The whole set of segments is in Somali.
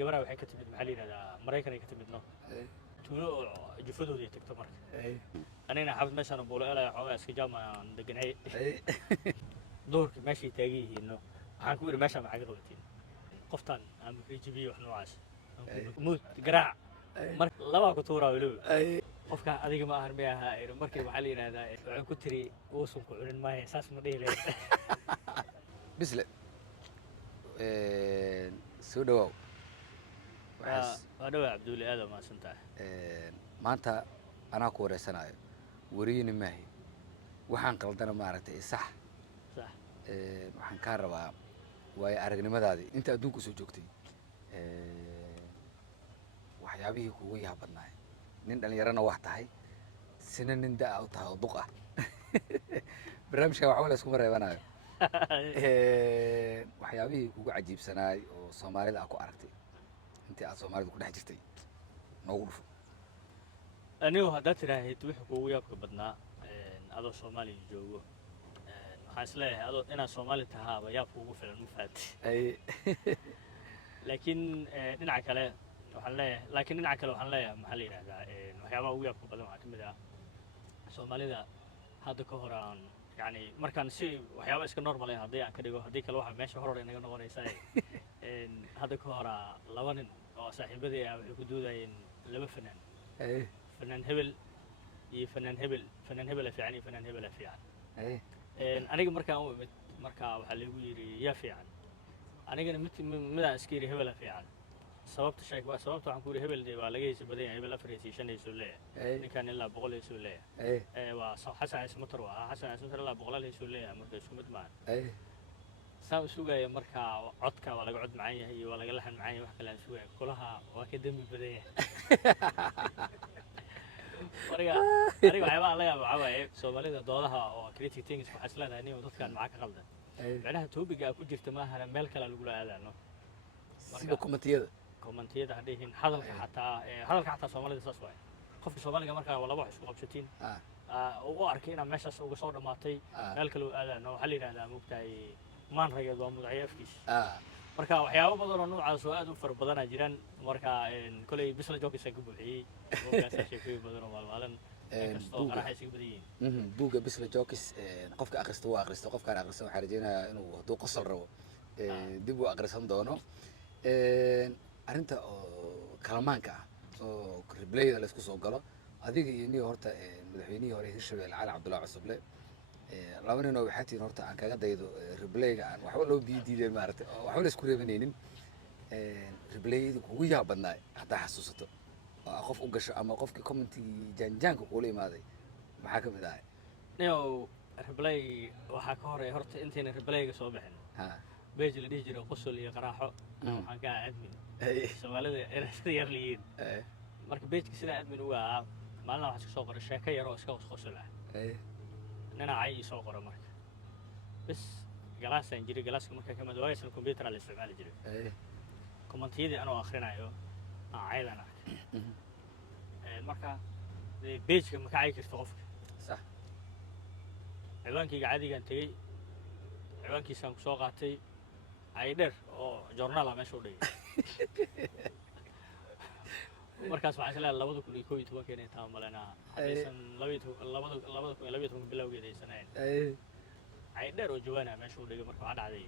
gabarha waxay ka timid maxaa la yidhahdaa maraykan ay ka timidno tuulo jufadooda ay tagto marka anigana xabad meeshaan buulo elaya xoogaa iska jaam aan deganay doorka meeshay taagan yihiinno waxaan ku yidhi meeshaan maxaa ka qabatiin qoftaan aan rijibiye wax noocaas muud garaac marka labaa ku tuuraa weliba qofka adiga ma ahan may ahaa markii waxaa la yidhahdaa waxaan ku tiri uusan ku cunin maayo saas ma dhihi lahayd bisle soo dhawaaw waa dhawaa cabduuli aad waa mahadsan tahay maanta anaa ku wareysanayo wariyina maahi waxaan qaldana maaragtay sax sax waxaan kaa rabaa waayo aragnimadaadii inta adduunka soo joogtay waxyaabihii kugu yaabadnaay nin dhalinyarana wax tahay sina nin da' u tahay oo duq ah barnaamijka waxba la iskuma reebanayo waxyaabihii kugu cajiibsanaay oo soomaalida aad ku aragtay intii aad soomaalida ku dhex jirtay noogu dhufo anigu haddaad tiraahid wixii kuugu yaabka badnaa adoo soomaaliya joogo waxaan isleeyahay adoo inaad soomaali tahaaba yaabka ugu filan ma faati laakiin dhinaca kale waxaan leeyahay maxaa la yidhahdaa waxyaabaha ugu yaabka badan waxaa ka mid ah soomaalida hadda ka hor aan yani markaan si waxyaaba iska normal ah haddii aan ka dhigo haddii kale waxa meesha hor inaga noqonaysa hadda ka hora laba nin oo saaxiibadii ah waxay ku doodayeen laba fanaan fanaan hebel iyo fanaan hebel fiican iyo fanaan hebel fiican aniga markaan u imid markaa waxaa lagu yidhi yaa fiican anigana midaan iska yidhi hebela fiican sababta waxaan ku yidhi hebel dee waa laga heysa badan yahay hebel 4 iyo 5 heysuu leeyahay ninkan ilaa 100 heysuu leeyahay waa xasan ismatar waa xasan ismatar ilaa 100 heysuu leeyahay marka isku mid maahan saan sugaya markaa codka waa laga cod macaan yahay iyo waa laga laxan macaan yahay wax kale aan sugaya kulaha waa ka dambi badan yahay aniga waxyaabaha la yaaba waxaa waaye soomaalida doodaha oo critic things waxaa isleedahay nin dadkaan maxaa ka qaldan macnaha toobiga ku jirta maahana meel kale lagula aadaano sida kommentiyada hadhihin hadalka xataa soomaalida saas waaye qofka soomaaliga markaa laba wax isku qabsatiin u arkay inaa meeshaas uga soo dhammaatay meel kale u aadaano waxaa la yidhahdaa moogtahay maan rageed waa mudacyo afkiisa marka waxyaabo badan oo noocaas oo aad u fara badanaa jiraan marka kolay bisla joogkiisaan ka buuxiyey moogaasa sheekooyin badan oo maalmaalan kastoo qaraxa isaga badan yihiin buugga bisla joogis qofka akrista waa akrista qofkaan akrista waxaa rajeynayaa inuu hadduu qosol rabo dib u akrisan doono arrinta oo kalamaanka ah oo riblayda la isku soo galo adiga iyo niyo horta madaxweynihii hore hirshabelle cali cabdullaahi cusuble laba nin oo waxaa tihiin horta aan kaga daydo riblayga aan waxba loo diiday maaragtay waxba la isku reebanaynin riblayadii kugu yaab badnaay haddaa xasuusato oo qof u gasho ama qofkii commentigii jaanjaanka kuula imaaday maxaa ka mid ahay niyow riblay waxaa ka horeeya horta intayna riblayga soo bixin beej la dhihi jiray qosol iyo qaraaxo waxaan ka ahaa admin soomaalida inay sida yar liyiin marka beejka sidaa admin uga ahaa maalina waxaa iska soo qoray sheeko yar oo iska qosol ah ninacay ii soo qora marka bas galaasaan jiray galaaska markaa ka mid waaysan computer la isticmaali jiray kommentiyadii anoo akhrinayo caydaan arkay marka beejka ma kacay karto qofka sax ciwaankayga caadigaan tegey ciwaankiisaan ku soo qaatay aydher oo joornaala meesha u dhigay markaas waxaan isleeyahay 2011 inay taa malena hadaysan 2012 bilowgeeda aysan ahayn aydher oo jawaana meesha u dhigay marka waxaa dhacday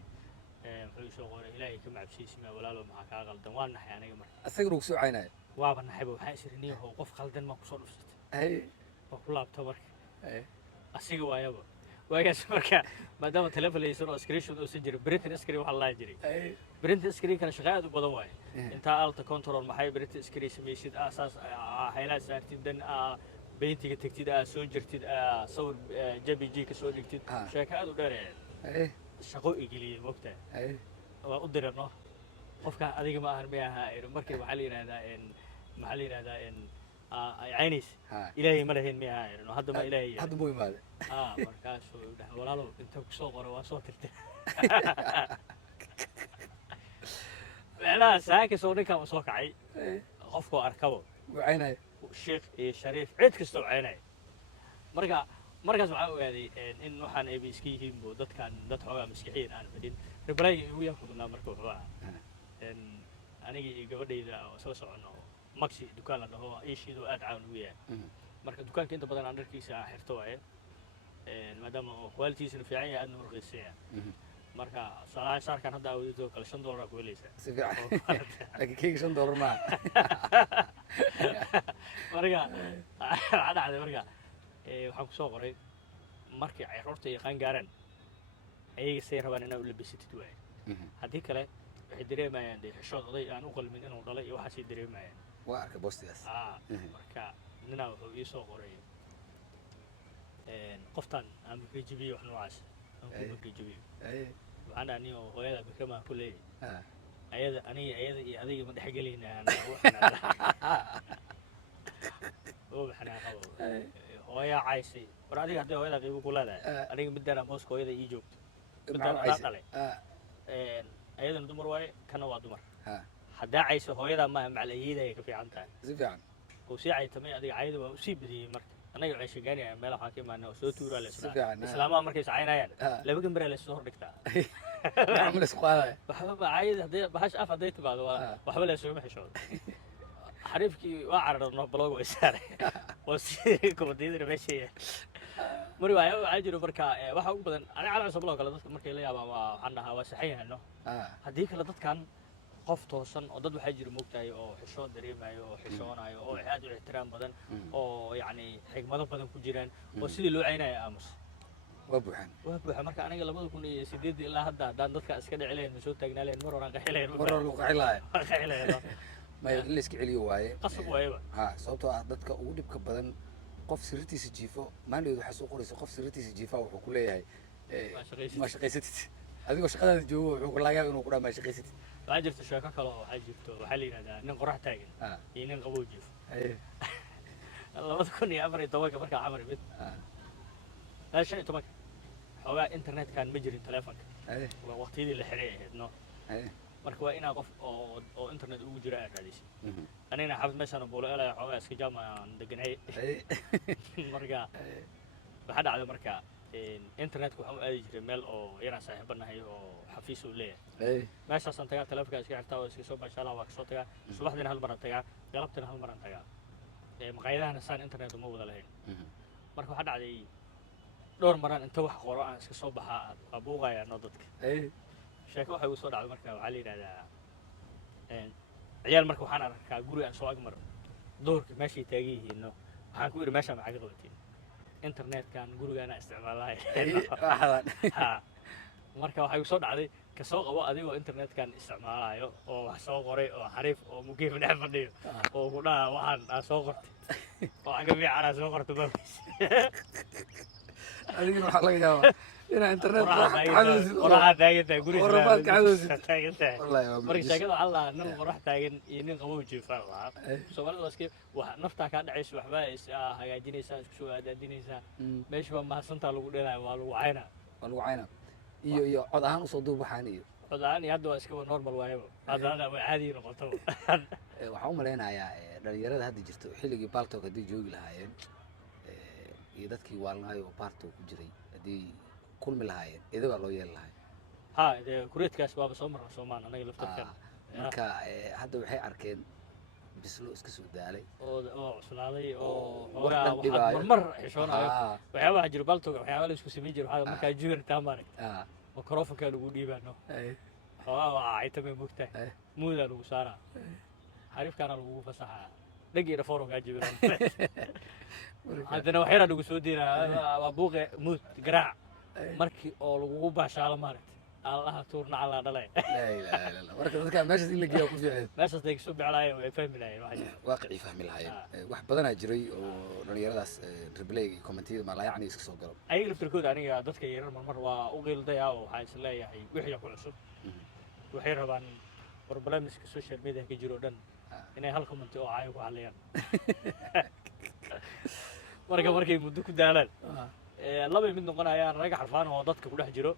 wuxuu soo qoray ilaahay ka macabsiisma walaalo maxaa kaa qaldan waan naxay aniga marka asagana uu soo caynayo waaba naxayba waxaa isiriniyo qof qaldan ma ku soo dhuftay oo ku laabto marka asiga waayaba waagaas marka maadaama telefoon laysan oo screenshot oo soo jiray printing screen waxa la jiray printing screen kana shaqo aad u badan waay inta alta control maxay printing screen sameeysid asaas hayla saartid dan paintiga tagtid soo jirtid sawir jpg ka soo dhigtid shaqo aad u dheer shaqo igiliye waqti waa u dirano qofka adiga ma ahan meeyaha markii waxa la yiraahdaa عينيس إلهي ما لهين مياه هذا ما إلهي هذا مو يمال مركز ولا له أنت بصغر وصوت لا ساكي صوري كم صوك عي غفو أركبه وعيني الشيخ شريف عيد كستو عيني مركز معاو يعني إنه حن أبي سكيهم ودت كان دت حوجا مسكين أنا بدين ربلاي هو يأخذنا مركوب إن aniga iyo gabadhayda oo soo socono maxi dukaan la dhaho iishiidu aad caan ugu yahay marka dukaanka inta badan aan dharkiisa aan xirto waaye maadaama oo qualitiisuna fiican yahay aadna u raqiisan yahay marka salaha saarkan hadda awdito kale $5 ku helaysaa si fiican laakiin keyga $5 maaha marka waxaa dhacday marka waxaan kusoo qoray markii carruurta yaqaan gaaraan ayaga say rabaan inaa u labisatid waaye haddii kale waxay dareemayaan dee xishood oday aan u qalmin inuu dhalay iyo waxaasay dareemayaan waa arkay boostigaas marka ninaa wuxuu ii soo qoray qoftan aan bikri jibiyo wax noocaas aan ku bikri jibiyo waxaan dhaha nin oo hooyada bikramaan ku leeyahay ayada aniga ayada iyo adiga ma dhexgelaynaan oo xanaaqabo hooyaa caysay war adiga haddii hooyada qiibo ku leedahay aniga middaana booska hooyada ii joogto middaana adaa dhalay ayadana dumar waaye kana waa dumar haddaa cayso hooyadaa maaha macalayeeda ay ka fiican tahay si fiican oo sii caytamay adiga cayada waa usii badiyey marka anaga waxay sheegaanayaan meel waxaan ka imaanay oo soo tuuraa islaamaha markay iscaynayaan laba gambaraa laysoo hordhigtaa waxba cayada hadday bahash af hadday timaado waxba laysugama xishoodo xariifkii waa cararno balooga way saaray oo si kumadiyadana meesha yaal mari waxaa jiro marka waxa ugu badan aniga calaamad sabloo kale dadka markay la yaabaan waxaan dhahaa waa saxan yahano haddii kale dadkan qof toosan oo dad waxaa jira moogtahay oo xishood dareemayo oo xishoonayo oo aad u ixtiraam badan oo yacni xigmado badan ku jiraan oo sidii loo caynayo aamus waa buuxan marka aniga 2008 ilaa hadda haddaan dadka iska dhici lahayn ma soo taagnaa lahayn mar horaan qaxi lahayn mar hore lagu qaxi lahayn qaxi lahayn maya in la iska celiyo waaye qasab waayeba sababtoo ah dadka ugu dhibka badan qof sirritiisa jiifo maalin waxaa soo qoraysa qof sirritiisa jiifa wuxuu ku leeyahay ma shaqaysatid adigoo shaqadaada joogo wuxuu ku laga inuu ku dhaha ma shaqaysatid waxaa jirta sheeko kale oo waxaa jirto waxaa la yidhahdaa nin qorax taagan iyo nin qabow jiifo 2014 markaa camar imid 15 xoogaa internetkan ma jirin telefonka waqtiyadii la xiray ahayd no marka waa inaa qof oo internet ugu jira aad raadisay anigana xabad meeshaan buulo elaya xoogaa iska jaam aan deganay marka waxaa dhacday marka internetka waxaan u aadi jiray meel oo yaraan saaxiibanahay oo xafiis uu leeyahay meeshaasaan tagaa telefonka iska xirtaa oo iska soo baashaalaha waa kasoo tagaa subaxdiina hal maraan tagaa galabtiina hal maraan tagaa maqaayadahana saan internet uma wada lahayn marka waxaa dhacday dhowr maraan inta wax qoro aan iska soo baxaa waa buuqayaa noo dadka sheeko waxay ugu soo dhacday marka waxaa la yidhahdaa ciyaal marka waxaan arkaa guri aan soo agmar doorka meeshay taagan yihiinno waxaan ku yidhi meeshaan maxaa ka qabatiin internetkan gurigaana isticmaalahay marka waxay ugu soo dhacday ka soo qabo adigoo internetkan isticmaalayo oo wax soo qoray oo xariif oo mukiif dhex fadhiyo oo ku dhaha waxaan aa soo qortay oo aan ka fiican aa soo qorto baabkiis adigina waxaa laga yaabaa inaa internet qoraxaa taagan tahay guriga marka sheekada waxaa lahaa nin qorax taagan iyo nin qabow jiifaan lahaa soomaalida waa iska naftaa kaa dhacaysa waxbaa is hagaajinaysaa isku soo aadaadinaysaa meesha waa mahadsantaa lagu dheelaya waa lagu caynaa iyo cod ahaan usoo duub waxaan iyo cod ahaan iyo hadda waa iskaba normal waayaba hadda waa caadi noqoto waxaan u malaynayaa dhalinyarada hadda jirto xilligii baltok hadday joogi lahaayeen iyo dadkii waalnahayo oo baarto ku jiray haddii kulmi lahaayeen idabaa loo yeeli lahay dee kureedkaas waaba soo marna soomaan anaga laftarkan marka hadda waxay arkeen bislo iska soo daalay oo cuslaaday oo marmar xishoonayo waxyaabaha jiro baltoga waxyaaba la isku samayn jiro waxaa markaa juurtaa maaragta microfonkaa lagu dhiibaano xoogaa waa caytamay mogtahay muudaa lagu saaraa xariifkaana lagugu fasaxaa dhagii dhafooro kaa jibina haddana waxyaraa lagu soo diinaa waa buuqe muud garaac markii oo lagugu baashaalo maaragta allaha tuurna calaa dhalay marka dadka meeshaas in la geeyaa ku fiicneed meeshaas ay kasoo biclaayeen way fahmi lahaayeen waaqicii fahmi lahaayeen wax badanaa jiray oo dhalinyaradaas reblay iyo commentiyada malaayacni iska soo galo ayaga laftirkooda aniga dadka yarar marmar waa u qiildayaa oo waxaa is leeyahay wixii ku cusub waxay rabaan barnaamijka social media ka jiro dhan inay hal comment oo caayo ku hadlayaan markay muddo ku daalaan labay mid noqonayaan rag xarfaan oo dadka ku dhex jiro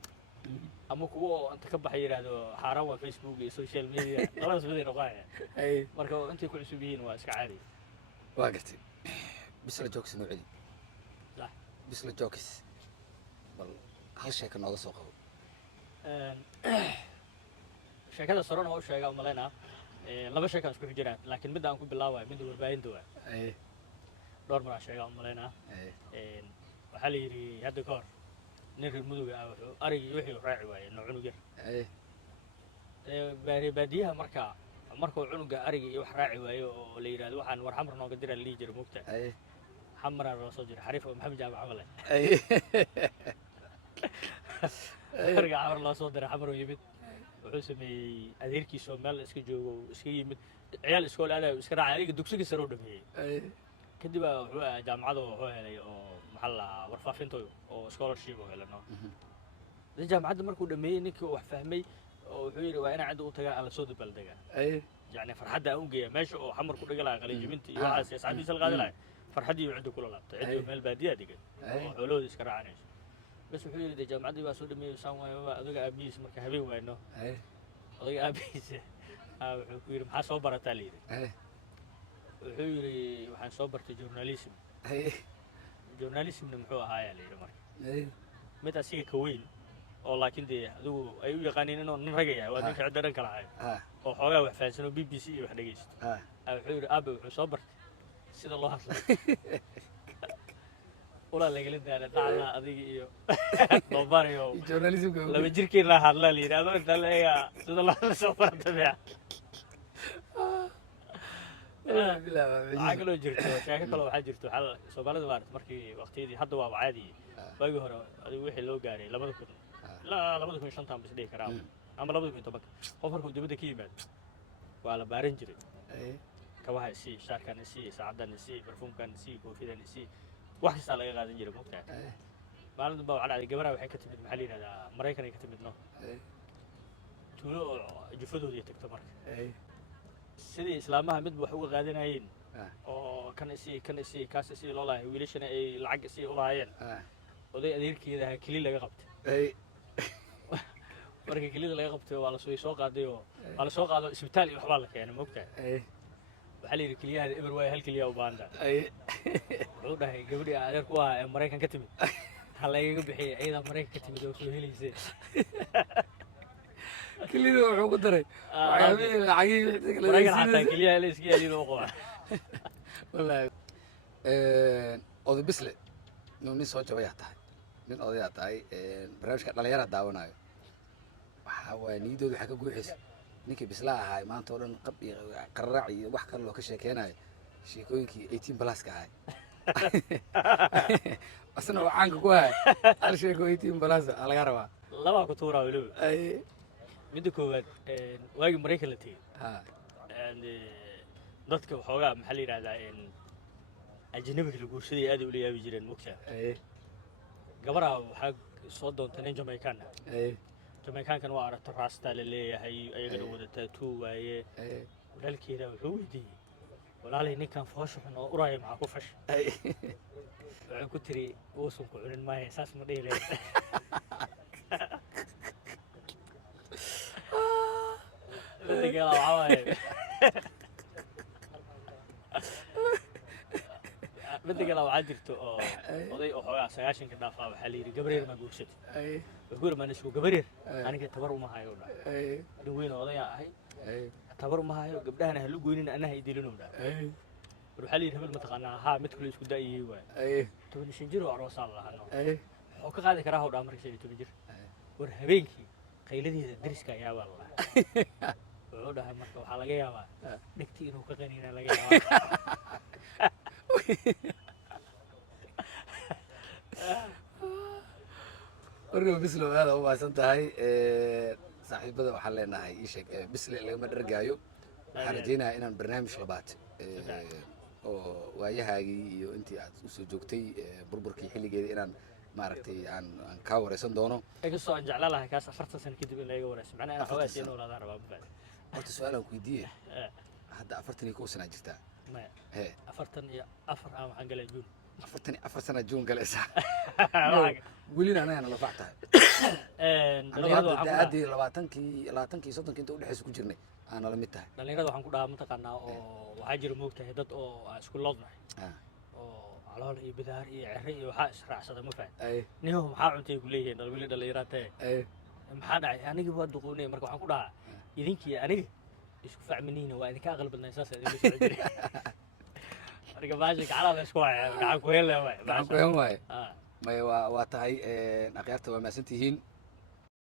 ama kuwa oo inta ka baxay yiraahdo xaaraan waa Facebook iyo social media labadaas mid ay noqonayaan marka intay ku cusub yihiin waa iska caadi waa gartay bisla jokes noo celi bisla jokes bal hal sheeka nooga soo qabo sheekada sarona oo sheega umaleynaa laba shay kan isku xijiraan laakiin mid aan ku bilaabayo mid warbaahinta waa ay dhowr mar aan sheegaa umaleynaa waxaa la yidhi hadda ka hor nin reer muduga ah wuxuu arigii wixii raaci waayey noo cunug yar baadiyaha markuu cunuga arigii iyo wax raaci waayo oo la yidhahdo waxaan war xamar nooga dira la dhihi jira mugta xamaraa loo soo jira xariif oo maxamed jaamac camale ariga xamar loo soo diray xamar oo yimid wuxuu sameeyey adeerkiisoo meel iska joogo iska yimid ciyaal iskool aadayo iska raacay ariga dugsigii sare u dhameeyey kadib wuxuu jaamacada wuxuu helay oo maxaa la warfaafinta oo scholarship oo helano jaamacadda markuu dhameeyey ninkii wax fahmay oo wuxuu yidhi waa inaan cidda u tagaa aan la soo dabaaldegaa yani farxadda aan u geeya meesha oo xamar ku dhigi lahaa qalinjibinta iyo waxaas asxaabtiisa la qaadi lahay farxaddii uu cidda kula laabtay ciddii meel baadiyaa degan oo xoolahooda iska raacanayso bas wuxuu yidhi dee jaamacaddii baa soo dhameeyey saan waayo odaga aabihiis marka habeen wayno odaga aabihiisa wuxuu ku yidhi maxaa soo barataa la yidhi wuxuu yidhi waxaan soo bartay journalism journalismna muxuu ahaayaa la yidhi marka mid asiga ka weyn oo laakiin dee adigu ay u yaqaaniin inuu nin raga yahay waa ninka cidda dhan kala hayo oo xoogaa wax fahansan oo b b c iyo wax dhegaysto wuxuu yidhi aabe wuxuu soo bartay sida loo hadlayo ulaa lagala daana dhacla adiga iyo doobarayo laba jirkeena hadlaa la yidhi adoo intaa la eegaa sida loo hadla soo barta bea waxaa kaloo jirto sheeko kaloo waxaa jirto soomaalida maarata markii waqtiyadii hadda waaba caadi waagii hore adigu wixii loo gaaray 2000 ilaa 2005 bas dhihi karaa ama 2010 qof markuu dibadda ka yimaado waa la baaran jiray kabaha isii shaarkan isii saacadan isii barfuumkan isii koofidan isii wax kasta laga qaadan jiray moogtahay maalin damba waxaa dhacday gabaraa waxay ka timid maxaa la yidhahdaa maraykan ay ka timid no tuulo oo jufadoodii tagto marka sidii islaamaha midba wax uga qaadanayeen oo kan isii kaas isii loo lahay wiilashana ay lacag isii u lahaayeen oday adeerkeeda ahaa keli laga qabtay marka kelida laga qabtay waa soo qaaday oo waa la soo qaado isbitaal iyo waxbaa la keenay moogtahay waxaa la yidhi keliyahaada eber waayo hal keliya u baahanta wuxuu dhahay gabadhii adeer ku ahaa ee maraykan ka timid ha laygaga bixiyay ciidaa maraykan ka timid oo soo helaysay kelida wuxuu ku daray maraykan xataa keliyaha la iska yaaliin u qabaa wallaahi oday bisle nin soo jabayaa tahay nin odayaa tahay barnaamijka dhallinyara daawanayo waxaa waaya niyadooda waxaa ka guuxaysa ninkii bislaa ahaa maanta oo dhan qab iyo qarraac iyo wax kale loo ka sheekeynayo sheekooyinkii 18 pluska ahay asna oo caanka ku ahay hal sheeko 18 plus laga rabaa labaa ku tuuraa weliba midda koowaad waagii maraykan la tegey dadka waxoogaa maxaa la yidhahdaa ajnabiga la guursaday aad ay ula yaabi jireen mogtaa gabaraa waxaa soo doontay nin jamaican jamaicaankan waa aragto raastaa la leeyahay ayagana wada tatuu waaye walaalkeeda wuxuu weydiiyey walaalay ninkan foosha xun oo uraya maxaa ku fasha waxay ku tiri uusan ku cunin maayo saas ma dhihi lahayd midda kale waxaa waaye midda kale waxaa jirto oo oday oo xoogaa 90 dhaafaa waxaa la yidhi gabareer ma guursatay wuxuu yidhi maan isku gabareer aniga tabar uma hayo dha nin weyn oo odayaa ahay tabar uma hayo gabdhahana ha lu goynin annaha idilinu dha war waxaa la yidhi hebel mataqaanaa haa mid kale isku daayay waay 15 jir oo aroosaa la lahaano wuxuu ka qaadi karaa hawdhaa marka 15 jir war habeenkii qayladiisa dariska ayaa baa la lahaa wuxuu dhahay marka waxaa laga yaabaa dhegti inuu ka qaniina laga yaabaa warka bislo aad u maasan tahay saaxiibada waxaan leenahay ii sheeg bisle lagama dhargaayo waxaan rajaynayaa inaan barnaamij labaad oo waayahaagii iyo intii aad usoo joogtay burburkii xilligeeda inaan maaragtay aan kaa wareysan doono inkastoo aan jeclaan lahay kaas 40 sano kadib in laga wareyso macnaha aan xoogaa siin noolaadaan rabaa ma fahmi horta su-aal aan ku weydiiyey hadda 41 sana jirtaa maya 44 aan waxaan galay juun 44 sana juun galaysaa welina anagana la fac tahay hadda 20-kii 30-kii inta udhexaysa ku jirnay aana la mid tahay dhalinyarada waxaan ku dhahaa mataqaanaa oo waxaa jira moogtahay dad oo aan isku loodnahay oo calool iyo bidaar iyo cere iyo waxaa israacsada ma fahmi niho maxaa cuntay ku leeyihiin dhalinyaraatee maxaa dhacay anigii waa duqoonay marka waxaan ku dhahaa idinkii aniga isku fahmaniina waa idinka aqal badnay saas idin soo jiray marka baasha gacalaha isku haya gacan ku hel waay gacan ku hel waay may waa tahay akhyaarta waa maasantihiin